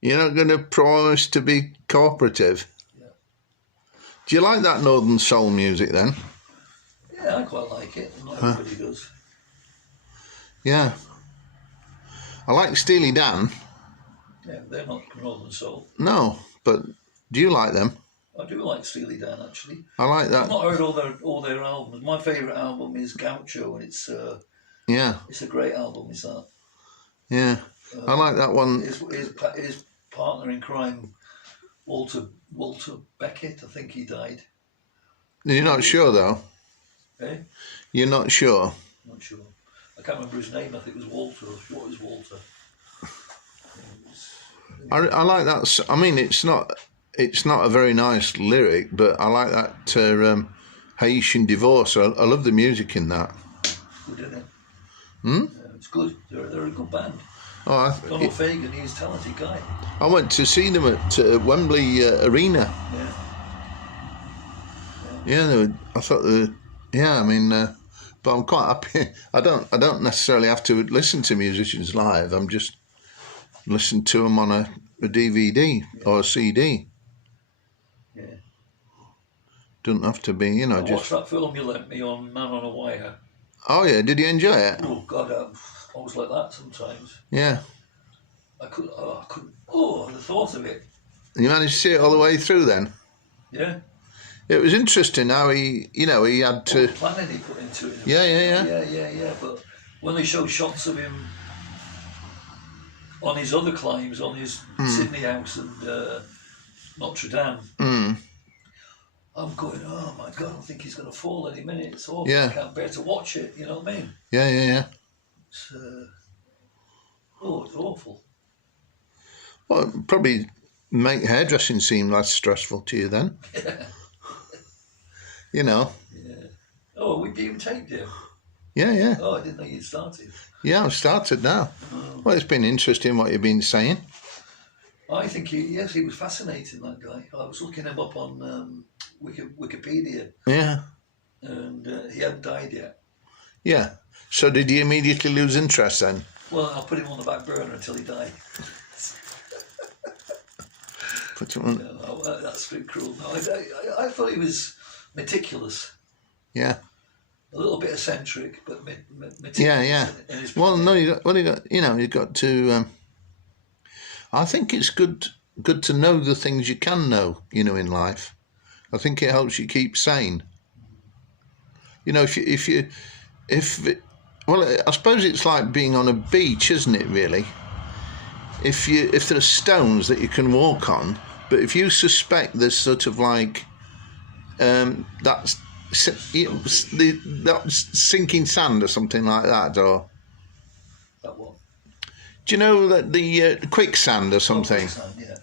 You're not going to promise to be cooperative. Yeah. Do you like that Northern Soul music then? Yeah, I quite like it. Not everybody does. Yeah. I like Steely Dan. Yeah, they're not Northern Soul. No, but do you like them? I do like Steely Dan, actually. I like that. I've not heard all their albums. My favourite album is Gaucho, and it's a great album. Is that? Yeah, I like that one. His partner in crime, Walter Beckett. I think he died. You're not sure though. Eh? You're not sure. Not sure. I can't remember his name. I think it was Walter. What was Walter? I like that. I mean, it's not a very nice lyric, but I like that Haitian Divorce. I love the music in that. Good, isn't it? Hmm? Yeah, it's good. They're a good band. Oh, Donald Fagen, he's a talented guy. I went to see them at Wembley Arena. Yeah. I thought I mean, but I'm quite happy. I don't necessarily have to listen to musicians live. I'm just listen to them on a DVD or a CD. Yeah. Doesn't have to be, I just. watched that film you lent me on Man on a Wire. Oh yeah, did you enjoy it? Oh God, I was like that sometimes. Yeah. I couldn't. The thought of it. You managed to see it all the way through then? Yeah. It was interesting how he had to. The planning he put into it. Yeah. But when they showed shots of him on his other climbs, on his Sydney house and Notre Dame, I'm going, oh my God, I think he's going to fall any minute. It's awful. Yeah. I can't bear to watch it. You know what I mean? Yeah. It's, it's awful. Well, it'd probably make hairdressing seem less stressful to you then. Yeah. Oh, we even taped him. Yeah. Oh, I didn't know you'd started. Yeah, I've started now. Well, it's been interesting what you've been saying. I think he was fascinating, that guy. I was looking him up on Wikipedia. Yeah. And he hadn't died yet. Yeah. So did you immediately lose interest then? Well, I put him on the back burner until he died. Put him on. No, that's a bit cruel. No, I thought he was meticulous. Yeah. A little bit eccentric, but meticulous. Yeah. Well, no, you've got to. I think it's good to know the things you can know, in life. I think it helps you keep sane. Well, I suppose it's like being on a beach, isn't it? Really, if there are stones that you can walk on, but if you suspect there's sort of like that's sinking sand or something like that, or That what? do you know that the quicksand or something? Quicksand, yeah.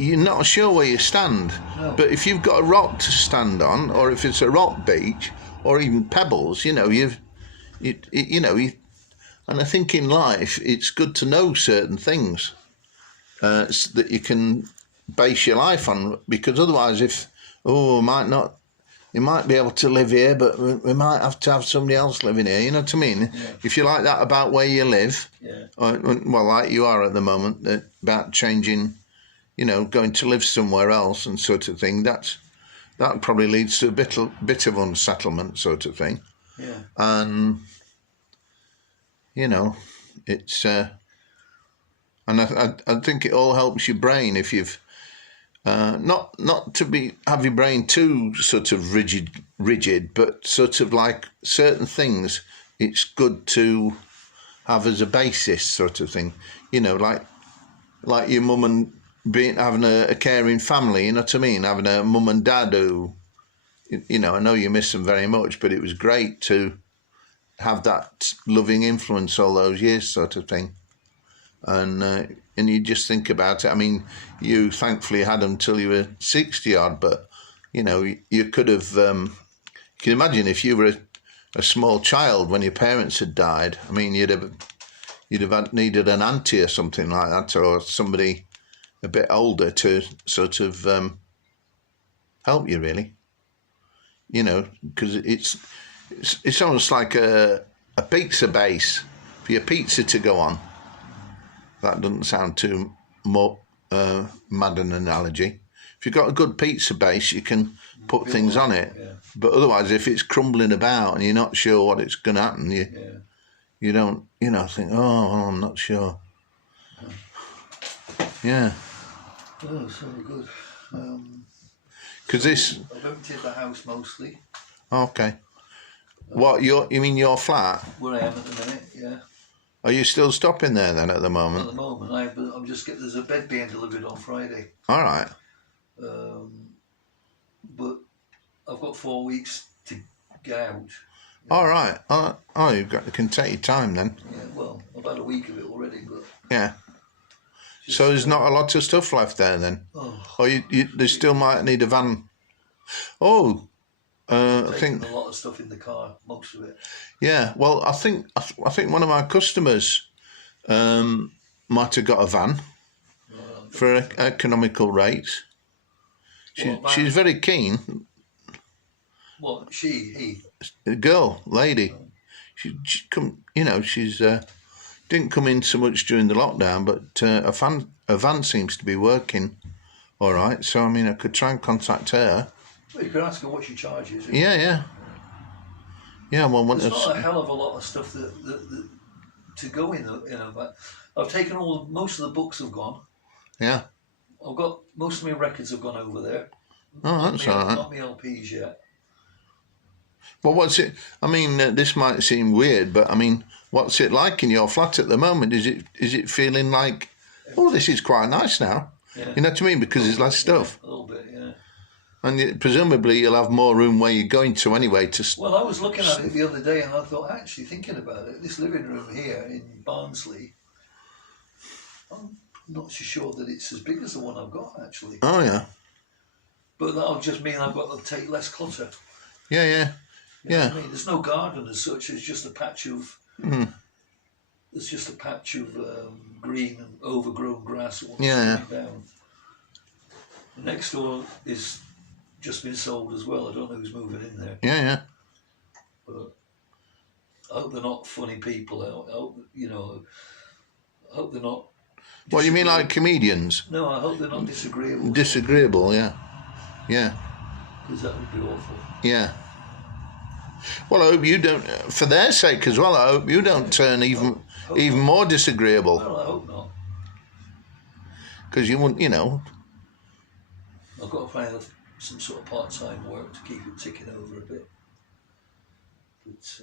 You're not sure where you stand, No. but if you've got a rock to stand on, or if it's a rock beach, or even pebbles, and I think in life it's good to know certain things that you can base your life on, because otherwise, you might be able to live here, but we might have to have somebody else living here. You know what I mean? Yeah. If you like that about where you live, well, like you are at the moment, about changing, going to live somewhere else and sort of thing. That probably leads to a bit of unsettlement, sort of thing. Yeah. And it's and I think it all helps your brain if you've not to have your brain too sort of rigid, but sort of like certain things it's good to have as a basis, sort of thing. Like your mum and having a caring family. You know what I mean? Having a mum and dad who, I know you miss them very much, but it was great to have that loving influence all those years, sort of thing. And you just think about it. I mean, you thankfully had them till you were 60 odd, but you could have. You can imagine if you were a small child when your parents had died. I mean, you'd have needed an auntie or something like that, or somebody a bit older to sort of help you, really. Because it's almost like a pizza base for your pizza to go on. That doesn't sound too more mad an analogy. If you've got a good pizza base, you can put things on it. Yeah. But otherwise, if it's crumbling about and you're not sure what it's going to happen, you don't, think, oh, well, I'm not sure. Yeah. Oh, so good. Because this... I've emptied the house mostly. Okay. What, you mean your flat? Where I am at the minute, yeah. Are you still stopping there then at the moment? At the moment, I'm just getting... There's a bed being delivered on Friday. All right. But I've got 4 weeks to get out. All right. Oh, you can take your time then. Yeah, well, I've had a week of it already, but... Yeah. So there's not a lot of stuff left there then? Oh. Or they still might need a van? Oh, I think... a lot of stuff in the car, most of it. Yeah, well, I think one of my customers might have got a van for economical rates. She's very keen. What, he? A girl, lady. She come, she's didn't come in so much during the lockdown, but a van seems to be working all right. So I mean, I could try and contact her. Well, you could ask her what she charges. Yeah. Well, there's not a hell of a lot of stuff that to go in a van. I've taken most of the books have gone. Yeah. I've got most of my records have gone over there. Oh, that's all right. Not my LPs yet. Well, what's it? I mean, this might seem weird, but I mean, what's it like in your flat at the moment? Is it feeling like, oh, this is quite nice now? Yeah. You know what I mean? Because there's less stuff. Yeah, a little bit, yeah. And presumably you'll have more room where you're going to anyway. Well, I was looking at it the other day, and I thought, actually, thinking about it, this living room here in Barnsley, I'm not so sure that it's as big as the one I've got, actually. Oh yeah. But that'll just mean I've got to take less clutter. Yeah. You know what I mean? There's no garden as such. It's just a patch of. There's just a patch of green and overgrown grass. Down. The next door is just been sold as well. I don't know who's moving in there. Yeah. But I hope they're not funny people. I hope they're not. What, you mean like comedians? No, I hope they're not disagreeable. Disagreeable, yeah. Because that would be awful. Yeah. Well, I hope you don't, for their sake as well, I hope you don't turn even more disagreeable. Well, I hope not. Because you wouldn't, I've got to find some sort of part-time work to keep it ticking over a bit. But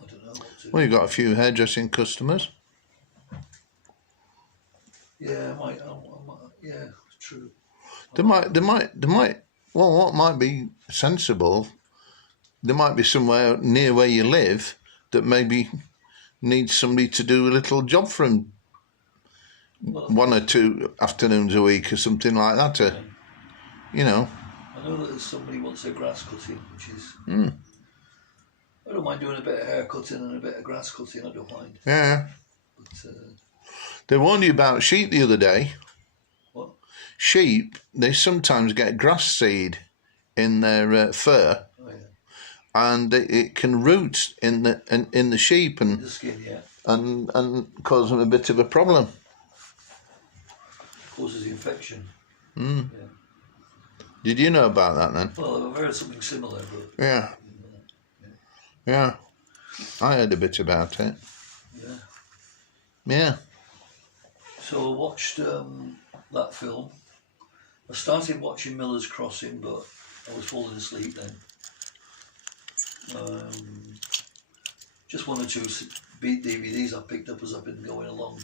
I don't know what to do. Well, you've got a few hairdressing customers. Yeah, I might, yeah, true. There might. Well, what might be sensible? There might be somewhere near where you live that maybe needs somebody to do a little job for them, 1 or 2 afternoons a week or something like that. I know that there's somebody who wants their grass cutting, which is. I don't mind doing a bit of hair cutting and a bit of grass cutting. I don't mind. Yeah. But, they warned you about sheep the other day. What? Sheep, they sometimes get grass seed in their fur. Oh, yeah. And it can root in the sheep and the skin, yeah. and cause them a bit of a problem. Causes infection. Yeah. Did you know about that then? Well, I've heard something similar, but yeah. I heard a bit about it. Yeah. So I watched that film. I started watching Miller's Crossing, but I was falling asleep then. Just 1 or 2 DVDs I picked up as I've been going along.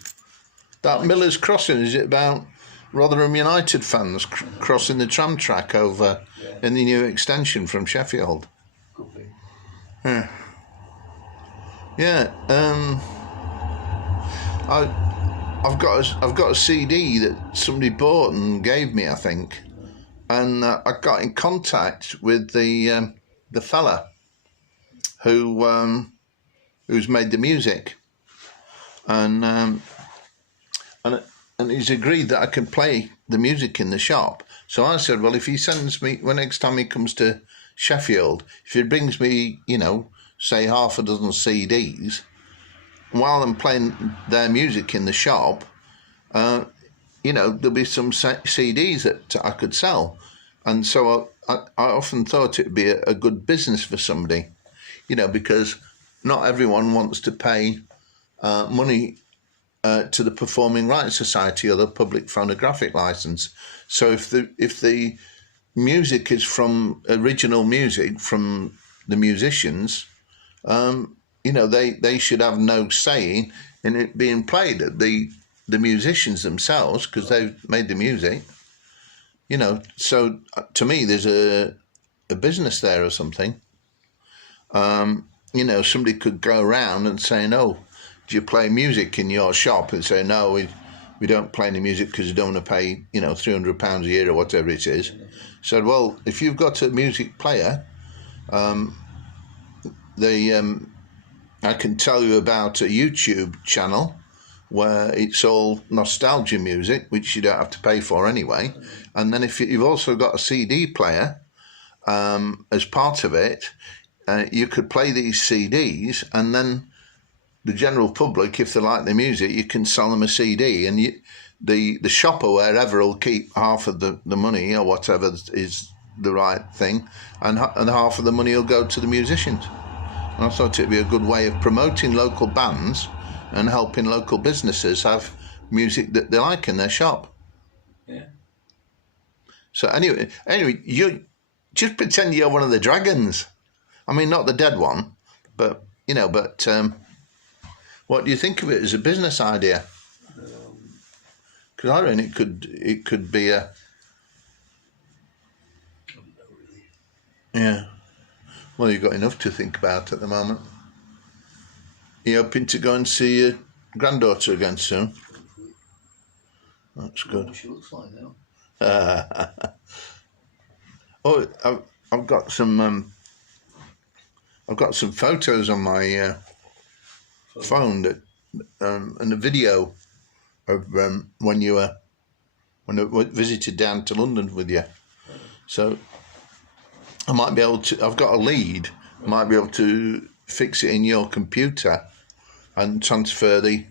That Miller's Crossing, is it about Rotherham United fans crossing the tram track over in the new extension from Sheffield? Could be. Yeah. I've got a CD that somebody bought and gave me, I think, and I got in contact with the fella who's made the music, and he's agreed that I can play the music in the shop. So I said, well, if he sends me, when next time he comes to Sheffield, if he brings me, say 6 CDs, while I'm playing their music in the shop, you know, there'll be some CDs that I could sell. And so I often thought it'd be a good business for somebody, you know, because not everyone wants to pay money to the Performing Rights Society or the Public Phonographic License. So if the music is from original music from the musicians, you know, they should have no say in it being played. The musicians themselves, because they've made the music, you know. So to me, there's a business there or something. You know, somebody could go around and say, no, do you play music in your shop? And say, no, we don't play any music because we don't want to pay, you know, £300 a year or whatever it is. Said, well, if you've got a music player, I can tell you about a YouTube channel where it's all nostalgia music, which you don't have to pay for anyway. And then if you've also got a CD player as part of it, you could play these CDs, and then the general public, if they like the music, you can sell them a CD, and the shop or wherever will keep half of the money or whatever is the right thing, and half of the money will go to the musicians. And I thought it'd be a good way of promoting local bands and helping local businesses have music that they like in their shop. Yeah. So anyway, you just pretend you're one of the dragons. I mean, not the dead one, but you know. But what do you think of it as a business idea? Because I reckon it could be a. Not really. Yeah. Well, you've got enough to think about at the moment. You're hoping to go and see your granddaughter again soon? That's good. What she looks like now. Oh, I've got some photos on my phone that and a video of when I visited down to London with you. So I might be able to. I've got a lead. I might be able to fix it in your computer and transfer the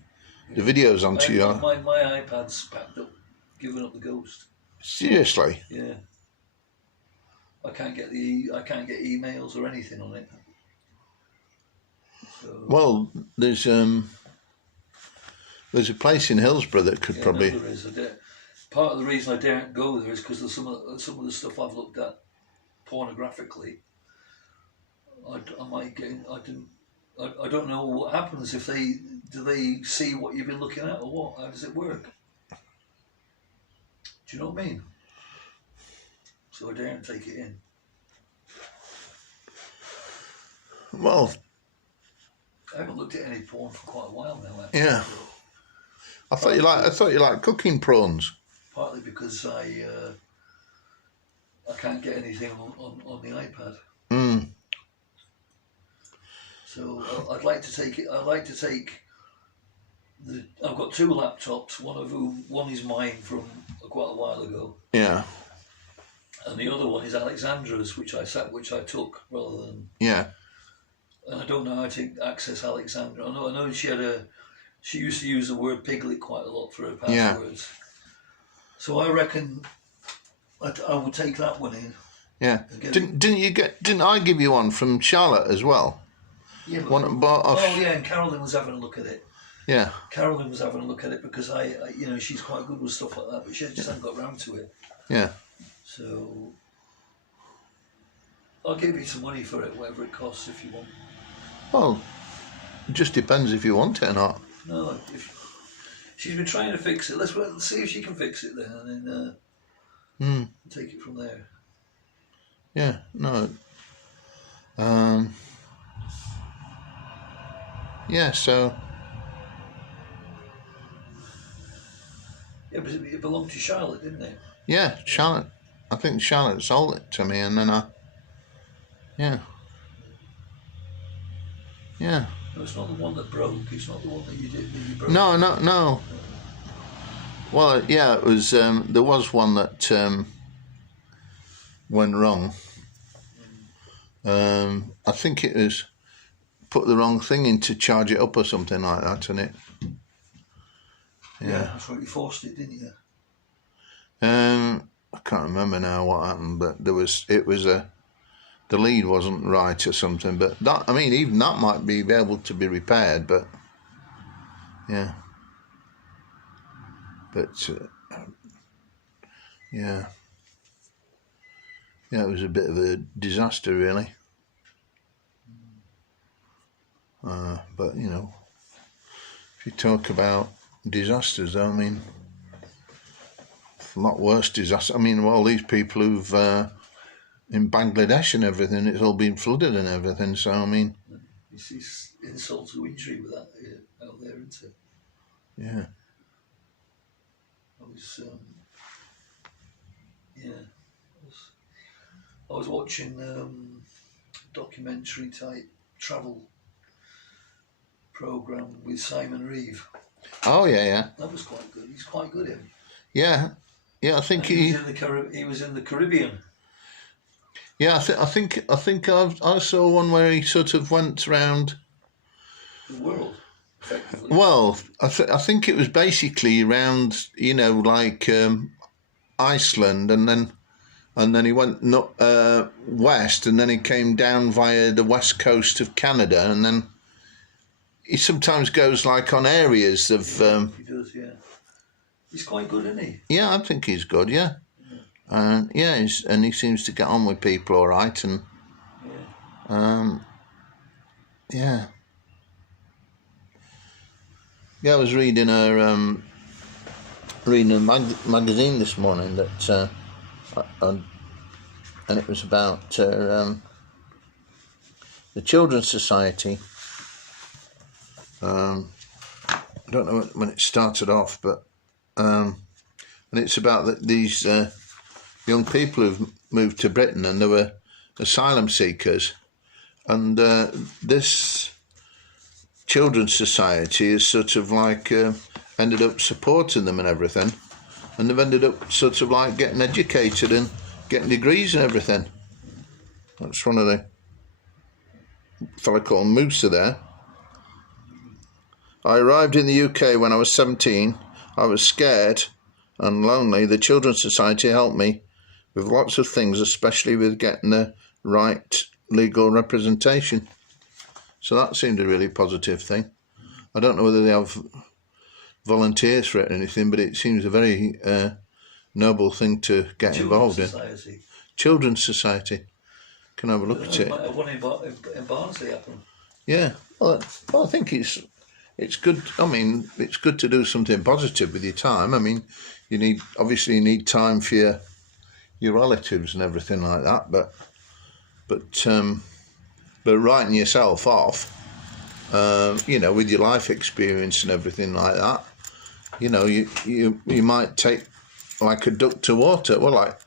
videos onto your. My iPad's packed up, giving up the ghost. Seriously? Yeah. I can't get emails or anything on it. So, Well, there's a place in Hillsborough that could probably. No, there is. Part of the reason I daren't go there is because of some of the stuff I've looked at pornographically. I don't know what happens if they see what you've been looking at or what. How does it work? Do you know what I mean? So I daren't take it in. Well, I haven't looked at any porn for quite a while now. Actually. Yeah. I thought you liked cooking prawns. Partly because I can't get anything on the iPad. Mm. So I'd like to take it. I'd like to take I've got two laptops. One is mine from quite a while ago. Yeah. And the other one is Alexandra's, which I took rather than. Yeah. And I don't know how to access Alexandra. I know she used to use the word piglet quite a lot for her passwords. Yeah. So I reckon I would take that one in. Yeah. Didn't I give you one from Charlotte as well? Yeah. One and Carolyn was having a look at it. Yeah. Carolyn was having a look at it because I she's quite good with stuff like that, but she just hasn't got round to it. Yeah. So I'll give you some money for it, whatever it costs, if you want. Well, it just depends if you want it or not. No, if she's been trying to fix it, let's see if she can fix it then, and then take it from there. Yeah. No. Yeah. So. Yeah, but it belonged to Charlotte, didn't it? Yeah, Charlotte. I think Charlotte sold it to me, and then Yeah. Yeah. No, it's not the one that broke. It's not the one that you broke. No. Well, yeah, it was. There was one that went wrong. I think it was put the wrong thing in to charge it up or something like that, and it. Yeah, that's right. You forced it, didn't you? I can't remember now what happened, but the lead wasn't right or something. But that, I mean, even that might be able to be repaired. But yeah, but yeah, it was a bit of a disaster, really. But you know, if you talk about disasters, I mean, a lot worse disaster. I mean, all these people who've in Bangladesh and everything, it's all been flooded and everything. So I mean, it's insult to injury with that out there, isn't it? Yeah. I was watching documentary type travel program with Simon Reeve. Oh yeah. That was quite good. He's quite good, him. Yeah. I think he was in the Caribbean. Yeah, I think I saw one where he sort of went around the world. Effectively. Well, I think it was basically around, you know, like Iceland, and then he went west, and then he came down via the west coast of Canada, and then he sometimes goes like on areas of. He does, yeah. He's quite good, isn't he? Yeah, I think he's good. Yeah. And and he seems to get on with people all right, and yeah. I was reading a magazine this morning that, and it was about the Children's Society. I don't know when it started off, but and it's about these young people who've moved to Britain, and they were asylum seekers, and this Children's Society is sort of like ended up supporting them and everything, and they've ended up sort of like getting educated and getting degrees and everything. That's one of the fellow called Musa there. I arrived in the UK when I was 17. I was scared and lonely. The Children's Society helped me with lots of things, especially with getting the right legal representation. So that seemed a really positive thing. I don't know whether they have volunteers for it or anything, but it seems a very noble thing to get involved in. Children's Society. Can I have a look at it? One in Barnsley happened. Yeah. Well, I think it's good. I mean, it's good to do something positive with your time. I mean, you need time for your relatives and everything like that, but writing yourself off, you know, with your life experience and everything like that, you know, you might take like a duck to water. Well, like,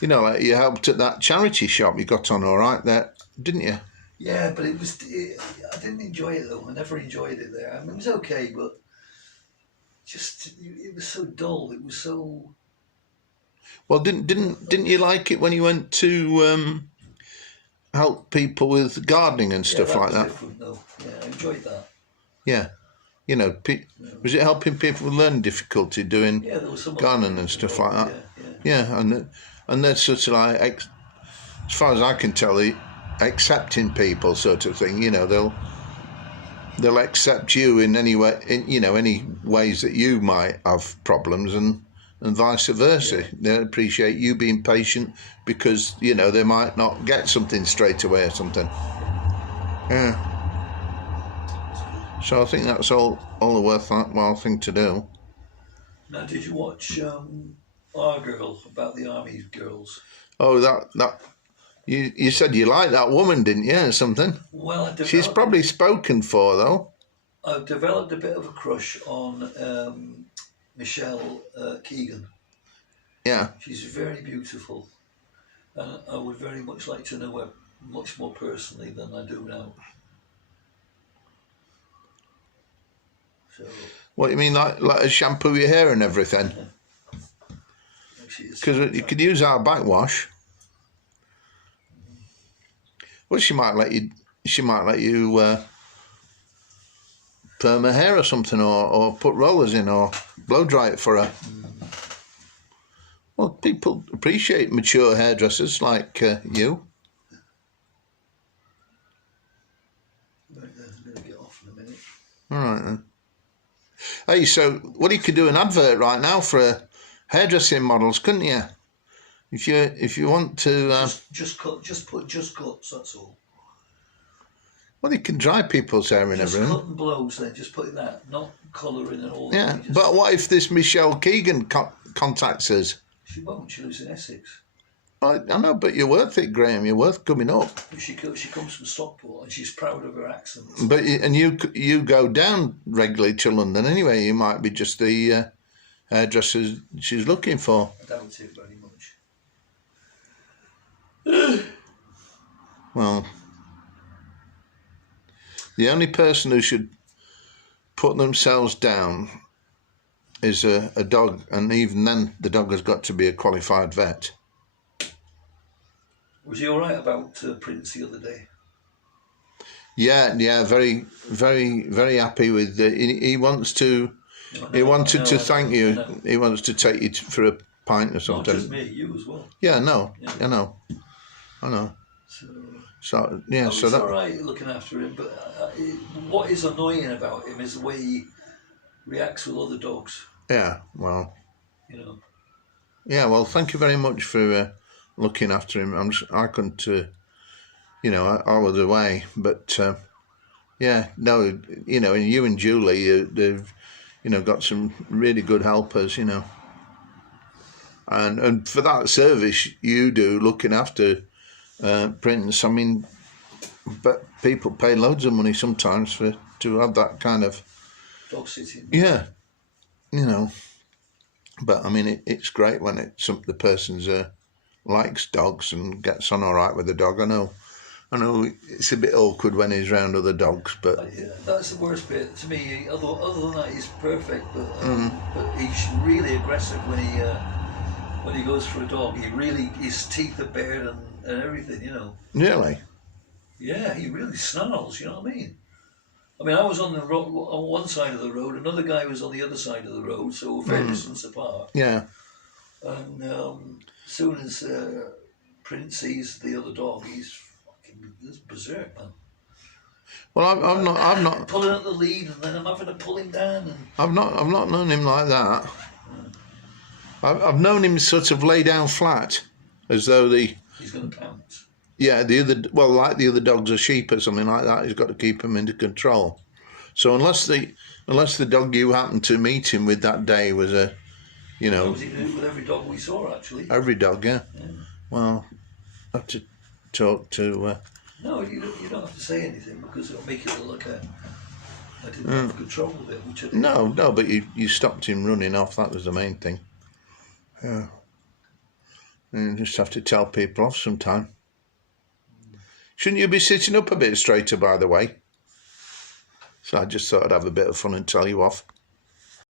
you know, like you helped at that charity shop. You got on all right there, didn't you? Yeah, but I didn't enjoy it though. I never enjoyed it there. I mean, it was okay, but it was so dull. It was so. Well, didn't you like it when you went to help people with gardening and stuff like that? Different, though. Yeah, I enjoyed that. Yeah, you know, was it helping people with learning difficulty doing gardening and stuff like that? Yeah, and they're sort of like, as far as I can tell, accepting people sort of thing. You know, they'll accept you in any way, any ways that you might have problems, and vice versa. Yeah. They appreciate you being patient because, you know, they might not get something straight away or something. Yeah. So I think that's all a worthwhile thing to do. Now, did you watch Our Girl, about the army girls? Oh, that you said you liked that woman, didn't you, or something? Well, she's probably spoken for, though. I've developed a bit of a crush on Michelle Keegan. Yeah. She's very beautiful. And I would very much like to know her much more personally than I do now. So. What you mean, like shampoo your hair and everything? Because you could use our backwash. Well, she might let you perm her hair or something, or put rollers in, or blow dry it for her. Well, people appreciate mature hairdressers like you. Right then, I'm going to get off in a minute. All right then. Hey, so well, you could do an advert right now for hairdressing models, couldn't you? If you want to, just put cuts. That's all. Well, you can dry people's hair and everything. Just cut and blows. Then just put that, not colouring and all that. Yeah, but what if this Michelle Keegan contacts us? She won't. She lives in Essex. I know, but you're worth it, Graham. You're worth coming up. But she comes from Stockport and she's proud of her accent. But you go down regularly to London anyway. You might be just the hairdresser she's looking for. I doubt it very much. Well, the only person who should put themselves down is a dog, and even then the dog has got to be a qualified vet. Was he all right about Prince the other day? Yeah, very, very, very happy with. He wants to. He wanted to thank you. He wants to take you for a pint or something. Not just me, you as well. Yeah, no, yeah. I know. So yeah, so it's that. All right looking after him, but what is annoying about him is the way he reacts with other dogs. Yeah, well. You know. Yeah, well, thank you very much for looking after him. I couldn't, I was away, but yeah, no, and you and Julie, they've, got some really good helpers, and for that service you do looking after Prince, I mean, but people pay loads of money sometimes to have that kind of dog sitting. Yeah, but I mean, it's great when the person's likes dogs and gets on all right with the dog. I know it's a bit awkward when he's around other dogs, but yeah, that's the worst bit to me. Other than that, he's perfect, but he's really aggressive when he goes for a dog. His teeth are bared and everything, Really? Yeah, he really snarls. You know what I mean? I was on the road, on one side of the road, another guy was on the other side of the road, so a fair distance apart. Yeah. And as soon as Prince sees the other dog, he's berserk, man. Well, I'm not pulling up the lead, and then I'm having to pull him down. And I've not known him like that. I've known him sort of lay down flat, as though he's going to pounce. Yeah, like the other dogs are sheep or something like that. He's got to keep them under control. So unless the dog you happened to meet him with that day was That was it with every dog we saw, actually. Every dog, yeah. Well, I have to talk to. No, you don't have to say anything because it'll make it look like I didn't have control of it, which I didn't. No, but you stopped him running off. That was the main thing. Yeah. And you just have to tell people off sometime. Shouldn't you be sitting up a bit straighter, by the way? So I just thought I'd have a bit of fun and tell you off.